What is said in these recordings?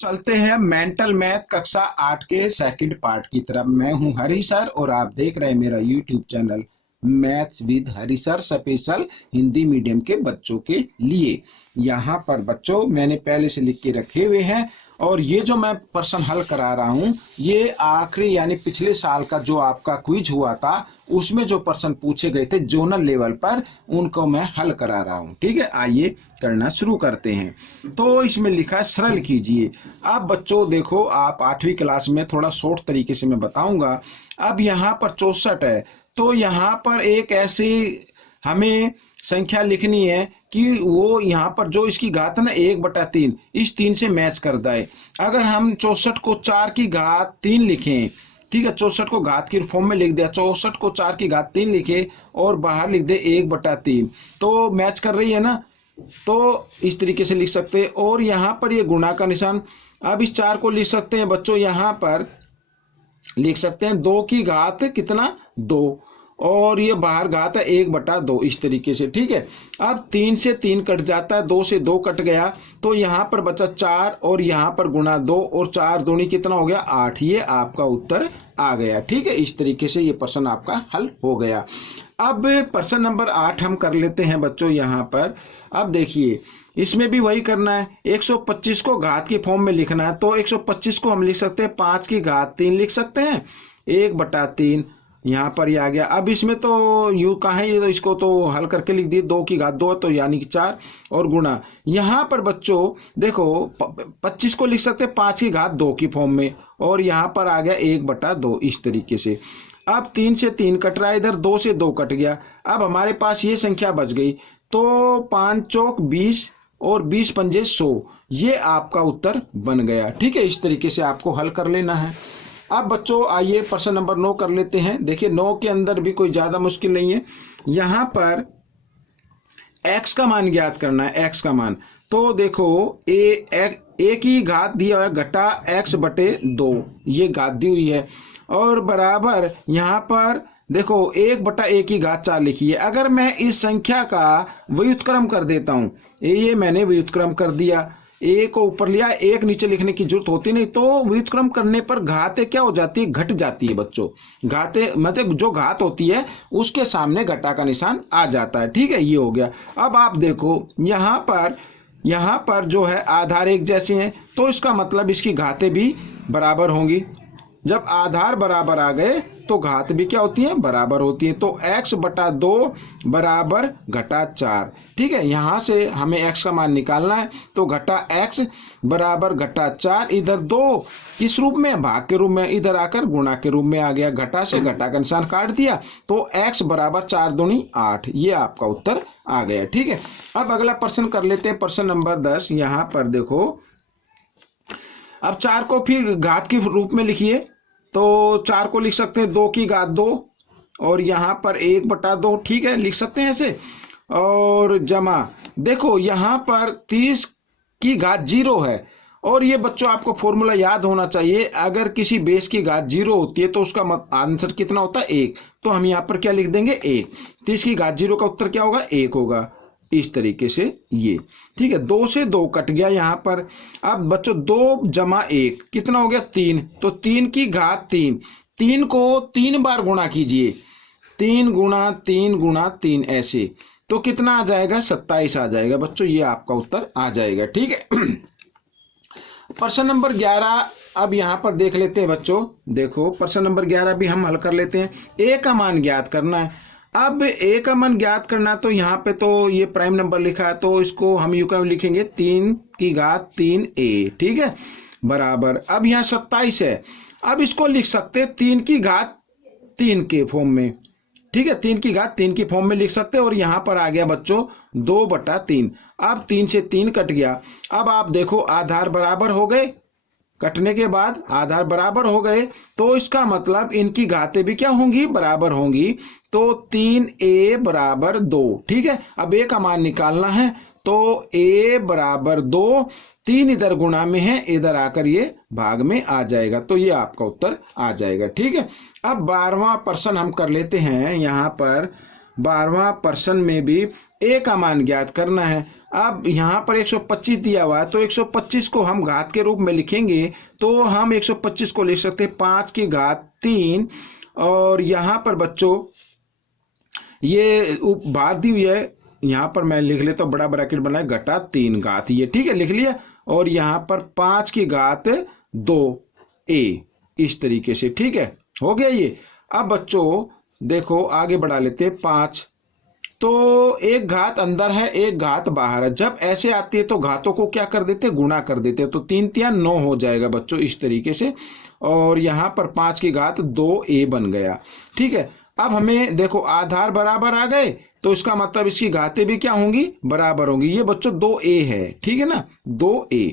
चलते हैं mental math कक्षा 8 के सेकंड पार्ट की तरफ। मैं हूं हरी सर और आप देख रहे हैं मेरा YouTube channel maths with Hari sir special Hindi medium के बच्चों के लिए। यहाँ पर बच्चों मैंने पहले से लिख के रखे हुए हैं और ये जो मैं प्रश्न हल करा रहा हूँ ये आखिरी यानी पिछले साल का जो आपका क्विज हुआ था उसमें जो प्रश्न पूछे गए थे जोनल लेवल पर उनको मैं हल करा रहा हूँ। ठीक है, आइए करना शुरू करते हैं। तो इसमें लिखा है सरल कीजिए। अब बच्चों देखो, आप 8वीं क्लास में थोड़ा शॉर्ट तरीके से मैं बताऊंगा। अब यहाँ पर 64 है तो यहाँ पर एक ऐसी हमें संख्या लिखनी है कि वो यहाँ पर जो इसकी घात है ना 1/3 इस 3 से मैच करता है। अगर हम 64 को 4 की घात 3 लिखें, ठीक है, 64 को घात की फॉर्म में लिख दिया, 64 को 4 की घात 3 लिखे और बाहर लिख दे 1/3 तो मैच कर रही है ना। तो इस तरीके से लिख सकते हैं और यहाँ पर ये गुणा का निशान। अब इस 4 को लिख सकते हैं बच्चों, यहाँ पर लिख सकते हैं 2 की घात कितना 2 और ये बाहर घात है 1/2 इस तरीके से। ठीक है, अब 3 से 3 कट जाता है, 2 से 2 कट गया तो यहाँ पर बचा 4 और यहाँ पर गुणा 2 और 4 दूनी कितना हो गया 8। ये आपका उत्तर आ गया। ठीक है, इस तरीके से ये प्रश्न आपका हल हो गया। अब प्रश्न नंबर 8 हम कर लेते हैं बच्चों यहाँ पर। अब देखिए इसमें भी वही करना है, 125 को घात की फॉर्म में लिखना है तो 125 को हम लिख सकते हैं 5 की घात 3 लिख सकते हैं 1/3 यहाँ पर ये आ गया। अब इसमें तो यू कहाँ है, ये तो इसको तो हल करके लिख दिए 2 की घात 2 तो यानी कि 4 और गुणा। यहाँ पर बच्चों देखो 25 को लिख सकते हैं 5 की घात 2 की फॉर्म में और यहाँ पर आ गया 1/2 इस तरीके से। अब 3 से 3 कट रहा है, इधर 2 से 2 कट गया। अब हमारे पास ये संख्या बच गई तो 5 चौक 20 और 20 पंजे 100, ये आपका उत्तर बन गया। ठीक है, इस तरीके से आपको हल कर लेना है। अब बच्चों आइए प्रश्न नंबर 9 कर लेते हैं। देखिए 9 के अंदर भी कोई ज्यादा मुश्किल नहीं है। यहाँ पर x का मान ज्ञात करना है, x का मान। तो देखो ए की घात दिया हुआ है घटा x/2, ये घात दी हुई है और बराबर यहाँ पर देखो 1/a की घात 4 लिखी है। अगर मैं इस संख्या का व्युत्क्रम कर देता हूँ, ये मैंने व्युत्क्रम कर दिया, ए को ऊपर लिया, एक नीचे लिखने की जरूरत होती नहीं। तो व्युत्क्रम करने पर घातें क्या हो जाती है, घट जाती है बच्चों। घातें मतलब जो घात होती है उसके सामने घटा का निशान आ जाता है। ठीक है, ये हो गया। अब आप देखो यहाँ पर जो है आधार एक जैसे हैं तो इसका मतलब इसकी घातें भी बराबर होंगी। जब आधार बराबर आ गए तो घात भी क्या होती है, बराबर होती है। तो x/2 बराबर घटा 4। ठीक है, यहाँ से हमें x का मान निकालना है तो घटा x बराबर घटा 4, इधर 2 किस रूप में, भाग के रूप में, इधर आकर गुणा के रूप में आ गया। घटा से घटा का निशान काट दिया तो x बराबर 4 दूनी 8, ये आपका उत्तर आ गया। ठीक है, अब अगला प्रश्न कर लेते हैं, प्रश्न नंबर 10। यहाँ पर देखो अब 4 को फिर घात के रूप में लिखिए तो 4 को लिख सकते हैं 2 की घात 2 और यहाँ पर 1/2। ठीक है, लिख सकते हैं ऐसे और जमा। देखो यहाँ पर 30 की घात 0 है और ये बच्चों आपको फॉर्मूला याद होना चाहिए। अगर किसी बेस की घात 0 होती है तो उसका आंसर कितना होता है 1, तो हम यहाँ पर क्या लिख देंगे 1। 30 की घात 0 का उत्तर क्या होगा 1 होगा, इस तरीके से ये। ठीक है, 2 से 2 कट गया यहाँ पर। अब बच्चों 2 जमा 1 कितना हो गया 3, तो 3 की घात 3, 3 को 3 बार गुणा कीजिए, 3 गुणा 3 गुणा 3 ऐसे, तो कितना आ जाएगा 27 आ जाएगा बच्चों, ये आपका उत्तर आ जाएगा। ठीक है, प्रश्न नंबर 11 अब यहाँ पर देख लेते हैं बच्चों। देखो प्रश्न नंबर 11 भी हम हल कर लेते हैं। ए का मान ज्ञात करना है। अब ए का मान ज्ञात करना तो यहाँ पे तो ये प्राइम नंबर लिखा है तो इसको हम यूं क्यों लिखेंगे 3 की घात 3a। ठीक है, बराबर। अब यहाँ 27 है, अब इसको लिख सकते 3 की घात 3 के फॉर्म में। ठीक है, 3 की घात 3 की फॉर्म में लिख सकते हैं और यहाँ पर आ गया बच्चों 2/3। अब 3 से 3 कट गया। अब आप देखो आधार बराबर हो गए, कटने के बाद आधार बराबर हो गए तो इसका मतलब इनकी घातें भी क्या होंगी, बराबर होंगी। तो 3a बराबर 2। ठीक है, अब a का मान निकालना है तो a बराबर 2, 3 इधर गुणा में है, इधर आकर ये भाग में आ जाएगा, तो ये आपका उत्तर आ जाएगा। ठीक है, अब 12वां प्रश्न हम कर लेते हैं यहाँ पर। 12वां प्रश्न में भी a का मान ज्ञात करना है। अब यहाँ पर 125 दिया हुआ है तो 125 को हम घात के रूप में लिखेंगे तो हम 125 को लिख सकते हैं 5 की घात 3, और यहाँ पर बच्चों ये बात दी हुई है, यहाँ पर मैं लिख लेता हूँ, बड़ा ब्रैकेट बनाए घटा 3 घात, ये ठीक है लिख लिया, और यहाँ पर 5 की घात 2a, इस तरीके से, ठीक है हो गया ये। अब बच्चों देखो आगे बढ़ा लेते हैं 5, तो एक घात अंदर है एक घात बाहर है, जब ऐसे आती है तो घातों को क्या कर देते, गुणा कर देते हैं, तो 3 तिया 9 हो जाएगा बच्चों इस तरीके से, और यहाँ पर 5 की घात 2a बन गया, ठीक है। अब हमें देखो आधार बराबर आ गए तो इसका मतलब इसकी घातें भी क्या होंगी, बराबर होंगी। ये बच्चों 2a है, ठीक है ना, 2a,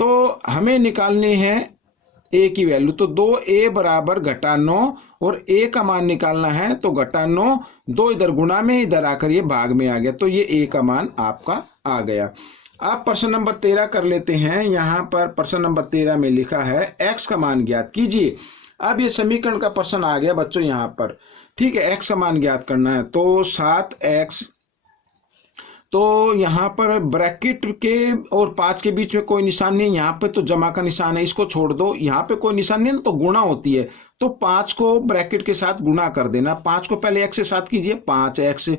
तो हमें निकालनी है a की वैल्यू, तो 2a बराबर घटा 9, और a का मान निकालना है तो घटा 9, 2 इधर गुणा में इधर आकर ये भाग में आ गया, तो ये a का मान आपका आ गया। अब प्रश्न नंबर 13 कर लेते हैं। यहाँ पर प्रश्न नंबर 13 में लिखा है x का मान ज्ञात कीजिए। अब ये समीकरण का प्रश्न आ गया बच्चों यहाँ पर, ठीक है, x का मान ज्ञात करना है, तो 7x, तो यहाँ पर ब्रैकेट के और 5 के बीच में कोई निशान नहीं, यहाँ पे तो जमा का निशान है, इसको छोड़ दो, यहाँ पे कोई निशान नहीं ना तो गुणा होती है, तो 5 को ब्रैकेट के साथ गुणा कर देना, 5 को पहले x से साथ कीजिए 5x,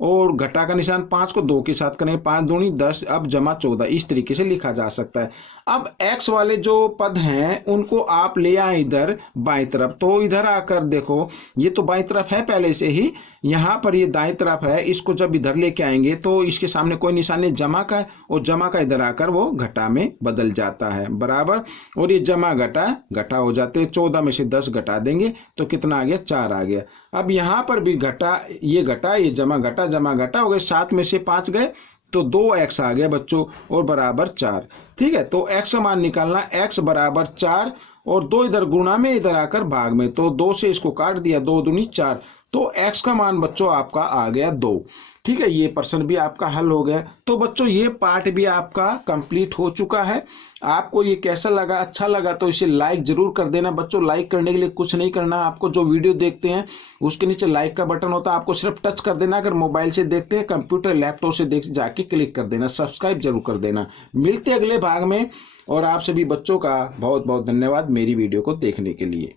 और घटा का निशान 5 को 2 के साथ करें, 5 दूनी 10, अब जमा 14, इस तरीके से लिखा जा सकता है। अब x वाले जो पद हैं उनको आप ले आए इधर बाईं तरफ, तो इधर आकर देखो ये तो बाईं तरफ है पहले से ही, यहाँ पर ये दाईं तरफ है, इसको जब इधर लेके आएंगे तो इसके सामने कोई निशान नहीं, जमा का है, और जमा का इधर आकर वो घटा में बदल जाता है, बराबर, और ये जमा घटा घटा हो जाते हैं, 14 में से 10 घटा देंगे तो कितना आ गया, 4 आ गया। अब यहाँ पर भी घटा ये जमा घटा हो गए, 7 में से 5 गए तो 2x आ गया बच्चों, और बराबर 4, ठीक है। तो x का मान निकालना, x बराबर 4, और 2 इधर गुणा में इधर आकर भाग में, तो 2 से इसको काट दिया, 2 दूनी 4, तो x का मान बच्चों आपका आ गया 2, ठीक है। ये प्रश्न भी आपका हल हो गया। तो बच्चों ये पार्ट भी आपका कंप्लीट हो चुका है। आपको ये कैसा लगा, अच्छा लगा तो इसे लाइक जरूर कर देना बच्चों। लाइक करने के लिए कुछ नहीं करना, आपको जो वीडियो देखते हैं उसके नीचे लाइक का बटन होता है, आपको सिर्फ टच कर देना। अगर मोबाइल से देखते हैं, कंप्यूटर लैपटॉप से देख जाके क्लिक कर देना, सब्सक्राइब जरूर कर देना। मिलते अगले भाग में, और आप सभी बच्चों का बहुत बहुत धन्यवाद मेरी वीडियो को देखने के लिए।